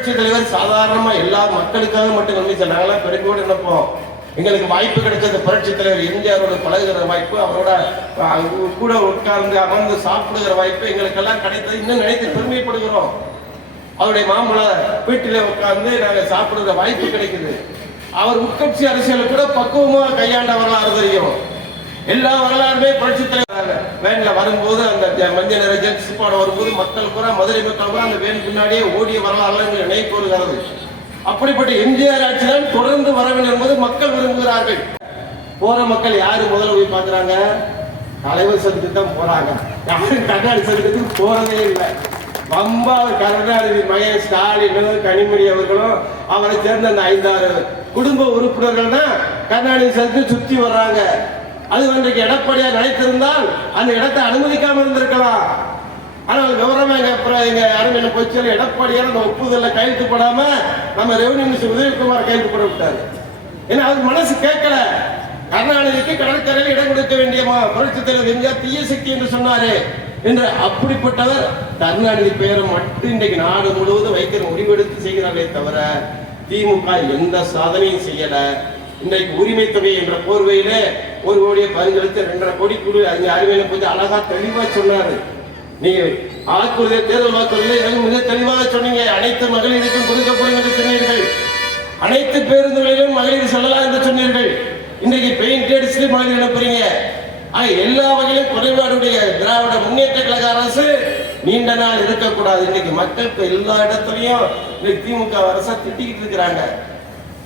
புரட்சி தலைவர் சாதாரணமா எல்லா மக்களுக்காக மட்டும் நம்பி செய்ய நாங்களாம் பெருமையோடு நினைப்போம் எங்களுக்கு வாய்ப்பு கிடைச்சது புரட்சி தலைவர் எம்ஜிஆரோட பழகுகிற வாய்ப்பு அவரோட கூட உட்கார்ந்து அமர்ந்து சாப்பிடுகிற வாய்ப்பு எங்களுக்கெல்லாம் கிடைத்தது. இன்னும் நினைத்து பெருமைப்படுகிறோம். அவருடைய மாம்பழ வீட்டிலே உட்கார்ந்து நாங்கள் சாப்பிடுற வாய்ப்பு கிடைக்குது. அவர் உட்கட்சி அரசியலை கூட பக்குவமாக கையாண்டவர்களாக தெரியும். எல்லா வரலாறுமே புரட்சி தலைவர் வேன்ல வரும்போது அந்த மஞ்சள் நிற ஜென்ஸ் வரும்போது மக்கள் பூரா மதுரை மக்கள் பூரா அந்த வேன் பின்னாடியே ஓடிய வரலாறு நினைப்பு வருகிறது அப்படிப்பட்ட எம்ஜிஆர் ஆட்சி தான் தொடர்ந்து வர வேண்டும் என்பது மக்கள் விரும்புகிறார்கள். போற மக்கள் யாரு முதல்ல போய் பாக்குறாங்க தலைவர் சதுக்கு தான் போறாங்க. யாரும் கண்ணாடி சதுக்கு போறதே இல்லை. வம்பா கருணாநிதி மகன் ஸ்டாலின் கனிமொழி அவர்களும் அவரை சேர்ந்த அந்த ஐந்தாறு குடும்ப உறுப்பினர்கள் தான் கருணாநிதி சதுக்கு சுத்தி வர்றாங்க. அது அன்றைக்கு எடப்பாடியார் நினைத்திருந்தால் அந்த இடத்தை அனுமதிக்காம இருந்திருக்கலாம். ஆனால் விவரமா எங்க அப்புறம் எங்க அருமையில போச்சு எடப்பாடியார் அந்த ஒப்புதல்ல கையெழுத்து போடாம நம்ம ரெவன்யூ மினிஸ்டர் உதயகுமார் கையெழுத்து போட விட்டாரு. ஏன்னா அவர் மனசு கேட்கல. கருணாநிதிக்கு கடற்கரையில் இடம் கொடுக்க வேண்டிய புரட்சி தலைவர் எம்ஜிஆர் தீய சக்தி என்று சொன்னாரே என்று அப்படிப்பட்டவர் கருணாநிதி பெயரை மட்டும் இன்றைக்கு நாடு முழுவதும் வைக்கிற முடிவெடுத்து செய்கிறார்களே தவிர திமுக எந்த சாதனையும் செய்யலை. இன்றைக்கு உரிமை தொகை என்ற போர்வையிலே ஒரு கோடியே பதினஞ்சு லட்சம் ரெண்டரை கோடி குழு அஞ்சு அருமையில கொஞ்சம் அழகா தெளிவா சொன்னாரு. நீங்க வாக்குறுதி தேர்தல் வாக்குறுதியில் மிக தெளிவாக சொன்னீங்க. அனைத்து மகளிருக்கும் கொடுக்கப்படும் என்று சொன்னீர்கள். அனைத்து பேருந்துகளிலும் மகளிர் செல்லலாம் என்று சொன்னீர்கள். இன்றைக்கு பெயிண்ட் அடிச்சுட்டு மகளிர் அனுப்புறீங்க ஆக எல்லா வகையிலும் குறைபாடுடைய திராவிட முன்னேற்ற கழக அரசு நீண்ட நாள் இருக்கக்கூடாது. இன்னைக்கு மக்களுக்கு எல்லா இடத்துலையும் திமுக அரசா திட்டிக்கிட்டு இருக்கிறாங்க.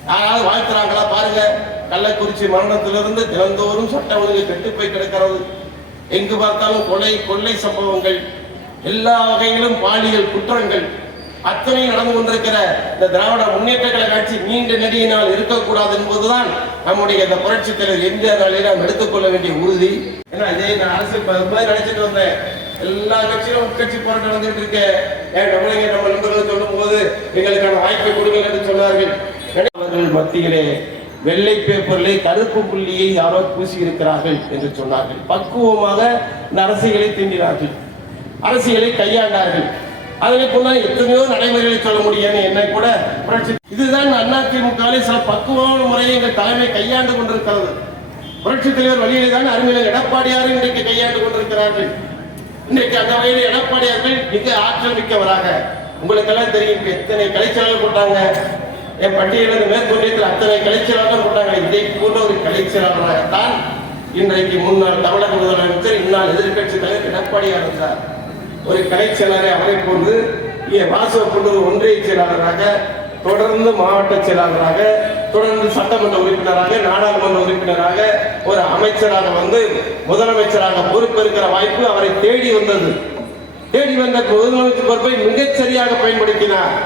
யாராவது வாழ்த்துறாங்களா பாருங்க. கள்ளக்குறிச்சி மரணத்திலிருந்து தினந்தோறும் சட்ட ஒழுங்கு கெட்டு போய் கிடக்கிறது. எங்கு பார்த்தாலும் கொலை கொள்ளை சம்பவங்கள் எல்லா வகையிலும் பாலியல் குற்றங்கள். அத்தனை நடந்து கொண்டிருக்கிற இந்த திராவிட முன்னேற்ற கழக ஆட்சி நீண்ட நெடியினால் இருக்கக்கூடாது என்பதுதான் நம்முடைய இந்த புரட்சி தலைவர் எம்ஜிஆர் நாளில் நாம் எடுத்துக்கொள்ள வேண்டிய உறுதி. ஏன்னா இதே நான் அரசு மாதிரி நினைச்சிட்டு வந்தேன். எல்லா கட்சியிலும் உட்கட்சி போராட்டம் நடந்துட்டு இருக்கேன் ஏன் நம்மளுங்க நம்ம நண்பர்கள் சொல்லும் போது எங்களுக்கான வாய்ப்பை கொடுங்கள் என்று சொன்னார்கள். அவர்கள் மத்தியிலே வெள்ளை பேப்பரிலே கருப்பு புள்ளியை யாரோ பூசி இருக்கிறார்கள் என்று சொன்னார்கள். பக்குவமாக இந்த அரசியலை தீண்டினார்கள் அரசியலை கையாண்டார்கள். அதற்குள்ள எத்தனையோ நடைமுறைகளை சொல்ல முடியாது என்ன கூட புரட்சி இதுதான் அதிமுகவில் சில பக்குவமான முறையை எங்கள் தலைமை கையாண்டு கொண்டிருக்கிறது. புரட்சி தலைவர் வழியிலே தான் அருமையில் எடப்பாடியார் இன்றைக்கு கையாண்டு கொண்டிருக்கிறார்கள். இன்றைக்கு அந்த வகையில் எடப்பாடியார்கள் மிக ஆற்றல் மிக்கவராக. உங்களுக்கெல்லாம் தெரியும் எத்தனை கலைச்சலாளர் போட்டாங்க. என் பட்டியலில் மேற்கொண்டியத்தில் அத்தனை கலைச்சலாளர்கள் போட்டாங்க இதை போன்ற ஒரு கலைச்சலாளராகத்தான் இன்றைக்கு முன்னாள் தமிழக முதலமைச்சர் இந்நாள் எதிர்கட்சி தலைவர் எடப்பாடியார் இருந்தார். ஒரு கலைச்செயலரை அவரை போன்று இங்கே வாசவ ஒன்றிய செயலாளராக தொடர்ந்து மாவட்ட செயலாளராக தொடர்ந்து சட்டமன்ற உறுப்பினராக நாடாளுமன்ற உறுப்பினராக ஒரு அமைச்சராக வந்து முதலமைச்சராக பொறுப்பேற்கிற வாய்ப்பு அவரை தேடி வந்தது. தேடி வந்த முதலமைச்சர் பொறுப்பை மிகச்சரியாக பயன்படுத்தினார்.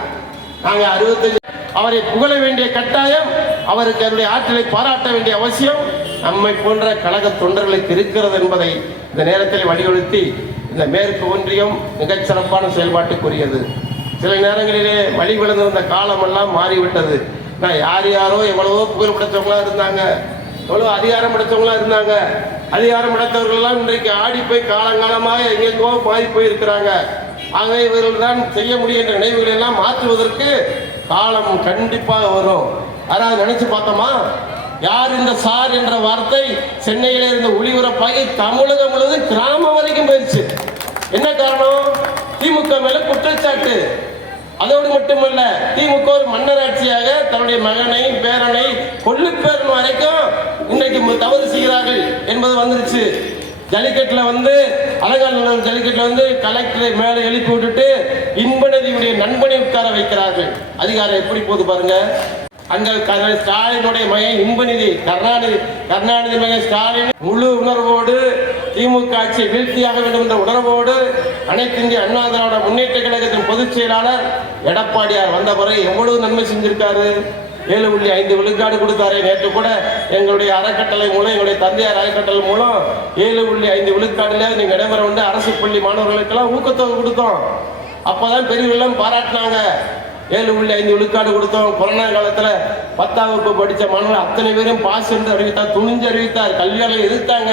நாங்கள் அறுபத்தஞ்சு அவரை புகழ வேண்டிய கட்டாயம் அவருக்கு அவருடைய ஆற்றலை பாராட்ட வேண்டிய அவசியம் நம்மை போன்ற கழக தொண்டர்களுக்கு இருக்கிறது என்பதை இந்த நேரத்தில் வலியுறுத்தி இந்த மேற்கு ஒன்றியம் மிகச்சிறப்பான செயல்பாட்டுக்குரியது. சில நேரங்களிலே வழி விழுந்திருந்த காலமெல்லாம் மாறிவிட்டது. நான் யார் யாரோ எவ்வளவோ புகழ் படைத்தவங்களா இருந்தாங்க. எவ்வளோ அதிகாரம் படைத்தவங்களா இருந்தாங்க. அதிகாரம் படைத்தவர்கள்லாம் இன்றைக்கு ஆடி போய் காலங்காலமாக எங்கெங்கோ மாறி போயிருக்கிறாங்க. ஆகவே இவர்கள் தான் செய்ய முடியும் என்ற நினைவுகளை எல்லாம் மாற்றுவதற்கு காலம் கண்டிப்பாக வரும். அதாவது நினைச்சு பார்த்தோமா? யார் இந்த சார் என்ற வார்த்தை? சென்னையில இருந்த ஒளிபரப்பாகி தமிழகம் முழுவதும் கிராமம் வரைக்கும் போயிடுச்சு என்ன காரணம்? திமுக மேல குற்றச்சாட்டு. அதோடு மட்டுமல்ல திமுக ஒரு மன்னராட்சியாக தன்னுடைய மகனை பேரனை கொள்ளுப்பேரன் வரைக்கும் இன்னைக்கு தவறு செய்கிறார்கள் என்பது வந்துருச்சு. ஜல்லிக்கட்டில் வந்து அலங்காநல்லூர் ஜல்லிக்கட்டில் வந்து கலெக்டரை மேலே எழுப்பி விட்டுட்டு இன்பநதியுடைய நண்பனை உட்கார வைக்கிறார்கள். அதிகாரம் எப்படி போகுது பாருங்க. அங்கே ஸ்டாலினுடைய மகன் இன்பநிதி கருணாநிதி கருணாநிதி மகன் ஸ்டாலின் முழு உணர்வோடு திமுக ஆட்சியை வீழ்த்தியாக வேண்டும் என்ற உணர்வோடு அனைத்து இந்திய அண்ணா திராவிட முன்னேற்ற கழகத்தின் பொதுச் செயலாளர் எடப்பாடியார் வந்த பிறகு எவ்வளவு நன்மை செஞ்சிருக்காரு? ஏழு புள்ளி ஐந்து விழுக்காடு கொடுத்தாரு. நேற்று கூட எங்களுடைய அறக்கட்டளை மூலம் எங்களுடைய தந்தையார் அறக்கட்டளை மூலம் ஏழு புள்ளி ஐந்து விழுக்காடுல நீங்க இடம்பெற வந்து அரசு பள்ளி மாணவர்களுக்கெல்லாம் ஊக்கத்தொகை கொடுத்தோம். அப்போதான் பெரியவர்களும் பாராட்டினாங்க. ஏழு புள்ளி ஐந்து விழுக்காடு கொடுத்தோம். கொரோனா காலத்தில் பத்தாம் வகுப்பு படித்த மாணவர்கள் அத்தனை பேரும் பாஸ் என்று அறிவித்தார் துணிஞ்சு அறிவித்தார் கல்வியாளர் எதிர்த்தாங்க.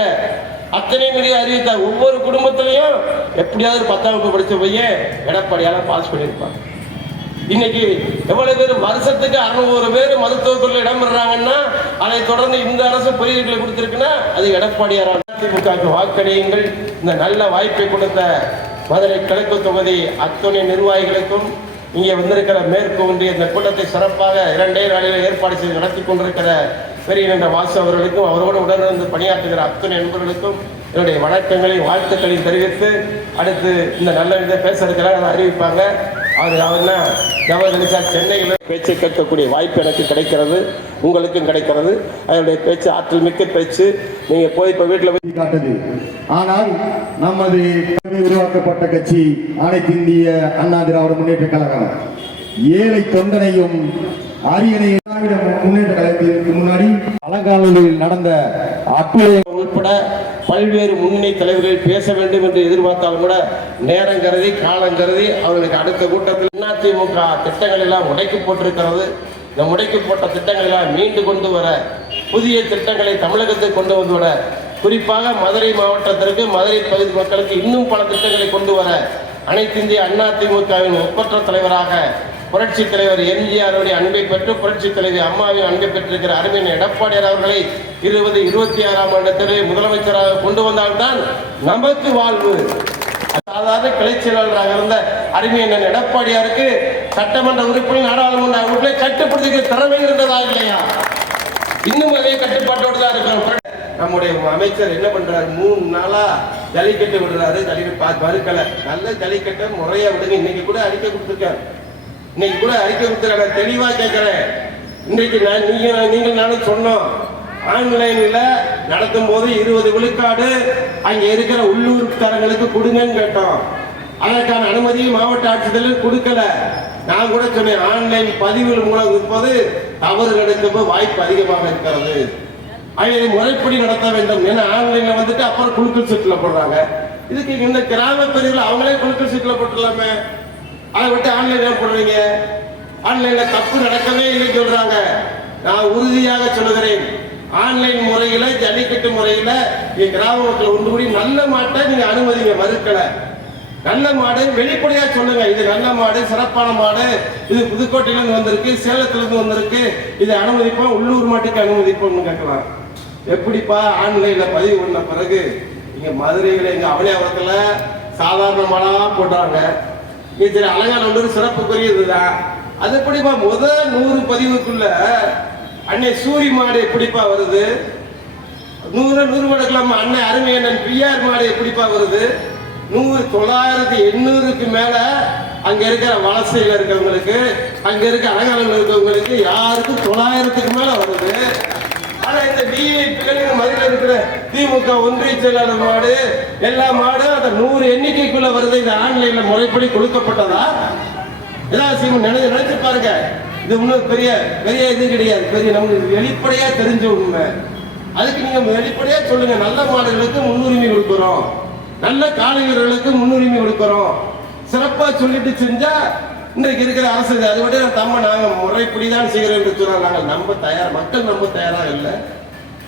அத்தனை பேரையும் அறிவித்தார். ஒவ்வொரு குடும்பத்திலையும் எப்படியாவது பத்தாம் வகுப்பு படித்த பையன் எடப்பாடியால் பாஸ் பண்ணியிருப்பாங்க இன்னைக்கு எவ்வளவு பேர் வருஷத்துக்கு அறுநூறு பேர் மருத்துவத்துறையில் இடம்பெறாங்கன்னா அதை தொடர்ந்து இந்த அரசு பொறியியல்களை கொடுத்திருக்குன்னா அது எடப்பாடியார் அதிமுகவுக்கு வாக்களியுங்கள். இந்த நல்ல வாய்ப்பை கொடுத்த மதுரை கிழக்கு தொகுதி அத்துணை நிர்வாகிகளுக்கும் இங்கே வந்திருக்கிற மேற்கு ஒன்றிய இந்த கூட்டத்தை சிறப்பாக இரண்டே நாளில் ஏற்பாடு செய்து நடத்தி கொண்டிருக்கிற பெரிய வாசு அவர்களுக்கும் அவரோடு உடனிருந்து பணியாற்றுகிற அத்துணை நண்பர்களுக்கும் என்னுடைய வணக்கங்களையும் வாழ்த்துக்களையும் தெரிவித்து அடுத்து இந்த நல்ல இதை பேச இருக்கிறாங்க அதை அறிவிப்பாங்க. அவர் அவர்னா ஜவஹர்லா சென்னையில் பேச்சை கேட்கக்கூடிய வாய்ப்பு எனக்கு கிடைக்கிறது உங்களுக்கும் கிடைக்கிறது. அவருடைய பேச்சு ஆற்றல் மிக்க பேச்சு. நீங்கள் போய் இப்போ வீட்டில் போய் காட்டது. ஆனால் நமது உருவாக்கப்பட்ட கட்சி அனைத்து இந்திய அண்ணா திராவிட முன்னேற்ற கழகம். ஏழை தொண்டனையும் திராவிட முன்னேற்ற கழகத்திற்கு முன்னாடி பழங்காலங்களில் நடந்த அட்டுடைய உட்பட பல்வேறு முன்னணி தலைவர்கள் பேச வேண்டும் என்று எதிர்பார்த்தாலும் கூட நேரம் கருதி காலம் கருதி அவர்களுக்கு அடுத்த கூட்டத்தில் அதிமுக திட்டங்கள் எல்லாம் முடக்கி போட்டிருக்கிறது. இந்த முடக்கி போட்ட திட்டங்கள் எல்லாம் மீண்டு கொண்டு வர புதிய திட்டங்களை தமிழகத்துக்கு கொண்டு வந்து வர குறிப்பாக மதுரை மாவட்டத்திற்கு மதுரை பகுதி மக்களுக்கு இன்னும் பல திட்டங்களை கொண்டு வர அனைத்திந்திய அதிமுகவின் அண்ணா திமுகவின் ஒப்பற்ற தலைவராக புரட்சி தலைவர் எம்ஜிஆருடைய அன்பை பெற்று புரட்சி தலைவி அம்மாவின் அன்பை பெற்றிருக்கிற அருமையின் எடப்பாடியார் அவர்களை இருபது இருபத்தி ஆறாம் ஆண்டு முதலமைச்சராக கொண்டு வந்தால்தான் நமக்கு வாழ்வு. சாதாரண கிளை செயலாளராக இருந்த அருமையண்ணன் எடப்பாடியாருக்கு சட்டமன்ற உறுப்பினர் நாடாளுமன்ற உறுப்பினர் கட்டுப்படுத்துகிற திறமை இருந்ததா இல்லையா? இன்னும் அதே கட்டுப்பாட்டோடு தான் இருக்கிறோம். நம்முடைய அமைச்சர் என்ன பண்றாரு? மூணு நாளா ஜல்லிக்கட்டு விடுறாரு. ஜல்லிக்கட்டு மறுக்கலை நல்ல ஜல்லிக்கட்டை முறையா விடுங்க. இன்னைக்கு கூட அறிக்கை கொடுத்துருக்காரு. இன்னைக்கு கூட அறிக்கை நான் தெளிவா கேட்கிறேன். இன்னைக்கு நான் நீங்க நீங்கள் நானும் சொன்னோம். ஆன்லைன்ல நடத்தும் போது இருபது விழுக்காடு அங்க இருக்கிற உள்ளூர் தரங்களுக்கு கொடுங்கன்னு கேட்டோம். அதற்கான அனுமதியை மாவட்ட ஆட்சித்தலைவர் கொடுக்கல. நான் கூட சொன்னேன் ஆன்லைன் பதிவுகள் மூலம் இருப்பது தவறு நடக்கும் வாய்ப்பு அதிகமாக இருக்கிறது. அதை முறைப்படி நடத்த வேண்டும். ஏன்னா ஆன்லைன்ல வந்துட்டு அப்புறம் குழுக்கள் சீட்டில் போடுறாங்க. இதுக்கு இந்த கிராம பிரிவில் அவங்களே குழுக்கள் சீட்டில் போட்டுடலாமே. அதை விட்டு ஆன்லைன்ல போடுறீங்க? ஆன்லைன்ல தப்பு நடக்கவே இல்லை சொல்றாங்க. நான் உறுதியாக சொல்லுகிறேன். ஆன்லைன் முறையில ஜல்லிக்கட்டு முறையில என் கிராமத்தில் ஒன்று கூடி நல்ல மாட்டை நீங்க அனுமதிங்க மறுக்கல. நல்ல மாடு வெளிப்படையா சொல்லுங்க. இது நல்ல மாடு சிறப்பான மாடு. இது புதுக்கோட்டையிலேருந்து வந்திருக்கு சேலத்துலேருந்து வந்திருக்கு. இதை அனுமதிப்போம் உள்ளூர் மாட்டுக்கு அனுமதிப்போம்னு கேட்கலாம். எப்படிப்பா ஆன்லைன்ல பதிவு பண்ண பிறகு இங்க மதுரையில் எங்க அவனியாபுரத்துல சாதாரண மாடாக போடுறாங்க இங்க சரி சிறப்பு சிறப்புக்குரியதுதான் அது எப்படிப்பா முத நூறு பதிவுக்குள்ள அன்னை சூரி மாடு எப்படிப்பா வருது? நூறு நூறு மடக்கலாம் அண்ணன் அருமை அண்ணன் பிஆர் மாடு எப்படிப்பா வருது? நூறு தொள்ளாயிரத்தி எண்ணூறுக்கு மேல அங்க இருக்கிற வலசையில இருக்கவங்களுக்கு அங்க இருக்க அலங்காரம் இருக்கிறவங்களுக்கு யாருக்கும் தொள்ளாயிரத்துக்கு மேல வருது. ஆனா இந்த விஐபிகள் மதுரையில் இருக்கிற திமுக ஒன்றிய செயலாளர் மாடு எல்லா மாடும் அந்த நூறு எண்ணிக்கைக்குள்ள வருது. இந்த ஆன்லைன்ல முறைப்படி கொடுக்கப்பட்டதா? ஏதாவது நினைச்சு நினைச்சு பாருங்க. இது இன்னும் பெரிய பெரிய இது கிடையாது. பெரிய நமக்கு வெளிப்படையா தெரிஞ்ச உண்மை. அதுக்கு நீங்க வெளிப்படையா சொல்லுங்க. நல்ல மாடுகளுக்கு முன்னுரிமை கொடுக்குறோம். நல்ல காலை வீரர்களுக்கு முன்னுரிமை கொடுக்குறோம். சிறப்பா சொல்லிட்டு செஞ்சா இன்றைக்கு இருக்கிற அரசு இது. அதை விட தம்ம நாங்கள் முறைப்படி தான் செய்கிறோம் என்று சொன்னால் நாங்கள் நம்ப தயார் மக்கள் நம்ப தயாராக இல்லை.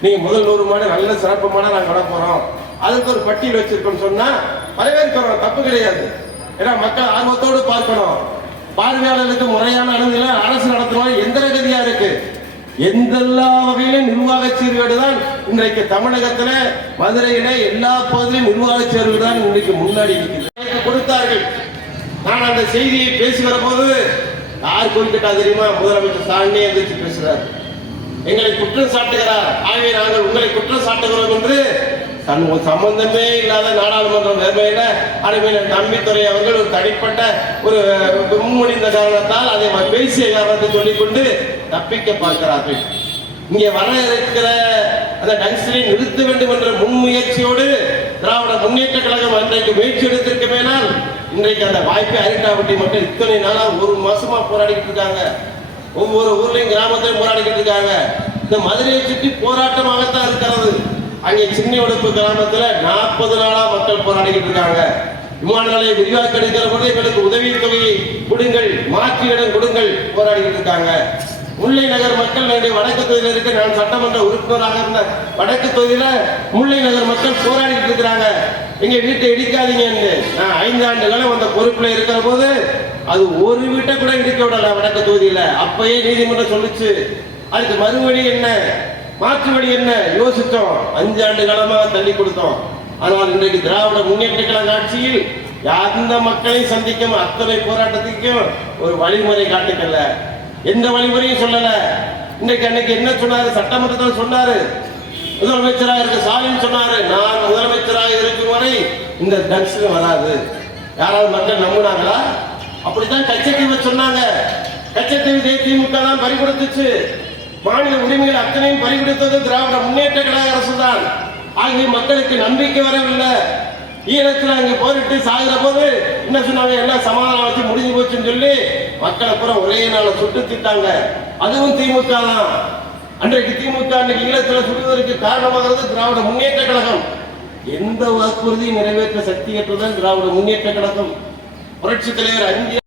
நீங்கள் முதல் நூறு மாடு நல்ல சிறப்பமான நாங்கள் விட போகிறோம் அதுக்கு ஒரு பட்டியல் வச்சிருக்கோம் சொன்னால் வரவேற்கிறோம் தப்பு கிடையாது. ஏன்னா மக்கள் ஆர்வத்தோடு பார்க்கணும். பார்வையாளர்களுக்கு முறையான அனுமதியில அரசு நடத்துவாங்க எந்த ரகதியாக இருக்கு? எந்தெல்லா வகையிலும் நிர்வாக சீர்கேடு தான் இன்றைக்கு தமிழகத்துல மதுரையில எல்லா பகுதியிலும் நிர்வாக சீர்கேடு தான் இன்றைக்கு முன்னாடி இருக்குது கொடுத்தார்கள். நான் அந்த செய்தியை பேசி வரும்போது யார் குறிப்பிட்டா தெரியுமா? முதலமைச்சர் ஸ்டாலினே எந்திரிச்சு பேசுறாரு. எங்களை குற்றம் சாட்டுகிறார். ஆகவே நாங்கள் உங்களை குற்றம் சாட்டுகிறோம் என்று தன் சம்பந்தமே இல்லாத நாடாளுமன்ற நிலைமையில அருமையினர் தம்பித்துறை அவர்கள் ஒரு தனிப்பட்ட ஒரு முன்மொழிந்த காரணத்தால் அதை பேசிய காரணத்தை சொல்லிக்கொண்டு தப்பிக்க பார்க்கிறார்கள். இங்கே வர இருக்கிற அந்த டங்ஸ்டரை நிறுத்த வேண்டும் என்ற முன்முயற்சியோடு திராவிட முன்னேற்ற கழகம் அன்றைக்கு முயற்சி எடுத்திருக்கமேனால் இன்றைக்கு அந்த வாய்ப்பை அரிட்டாவட்டி மட்டும் இத்தனை நாளா ஒரு மாசமா போராடிக்கிட்டு இருக்காங்க. ஒவ்வொரு ஊர்லயும் கிராமத்திலும் போராடிக்கிட்டு இருக்காங்க. இந்த மதுரையை சுற்றி போராட்டமாகத்தான் இருக்கிறது. அங்கே சின்ன உடுப்பு கிராமத்துல நாற்பது நாளா மக்கள் போராடிக்கிட்டு இருக்காங்க. விமான நிலைய விரிவாக்க எடுக்கிற போது எங்களுக்கு உதவி தொகையை கொடுங்கள் மாற்று இடம் கொடுங்கள் போராடிக்கிட்டு இருக்காங்க. முல்லை நகர் மக்கள் என்னுடைய வடக்கு தொகுதியில் இருக்க நான் சட்டமன்ற உறுப்பினராக இருந்த வடக்கு தொகுதியில முல்லை நகர் மக்கள் போராடிட்டு இருக்கிறாங்க. எங்க வீட்டை இடிக்காதீங்கன்னு நான் ஐந்தாண்டு காலம் அந்த பொறுப்புல இருக்கிற போது அது ஒரு வீட்டை கூட இடிக்க விடல வடக்கு தொகுதியில. அப்பயே நீதிமன்றம் சொல்லுச்சு. அதுக்கு மறுவழி என்ன? மாற்று வழி என்ன? யோசித்தோம் அஞ்சு ஆண்டு காலமா தள்ளி கொடுத்தோம். ஆனால் இன்றைக்கு திராவிட முன்னேற்ற கழக ஆட்சியில் எந்த மக்களையும் சந்திக்கும் அத்தனை போராட்டத்துக்கும் ஒரு வழிமுறை காட்டுக்கல எந்த வழிமுறையும் சொல்லல. இன்னைக்கு அன்னைக்கு என்ன சொன்னாரு? சட்டமன்றத்தில் சொன்னாரு. முதலமைச்சராக இருக்க ஸ்டாலின் சொன்னாரு நான் முதலமைச்சராக இருக்கும் வரை இந்த டங்ஸ்ல வராது. யாராவது மக்கள் நம்புனாங்களா? அப்படித்தான் கச்சத்தீவை சொன்னாங்க. கச்சத்தீவு தேதிமுக தான் பறிகொடுத்துச்சு மாநில உரிமைகள் அத்தனையும் பறிகொடுத்தது திராவிட முன்னேற்ற கழக அரசு தான் ஆகிய மக்களுக்கு நம்பிக்கை வரவில்லை. ஈழத்தில் அங்கே போரிட்டு சாகிற போது என்ன சொன்னாங்க? எல்லாம் சமாதானம் வச்சு முடிஞ்சு போச்சுன்னு சொல்லி மக்களை பூரா ஒரே நாள சுட்டு திட்டாங்க. அதுவும் திமுக தான். அன்றைக்கு திமுக அன்றைக்கு ஈழத்துல சுடுவதற்கு காரணமாகிறது திராவிட முன்னேற்ற கழகம். எந்த வாக்குறுதியும் நிறைவேற்ற சக்தி சக்தியற்றதான் திராவிட முன்னேற்ற கழகம். புரட்சி தலைவர் அஞ்சு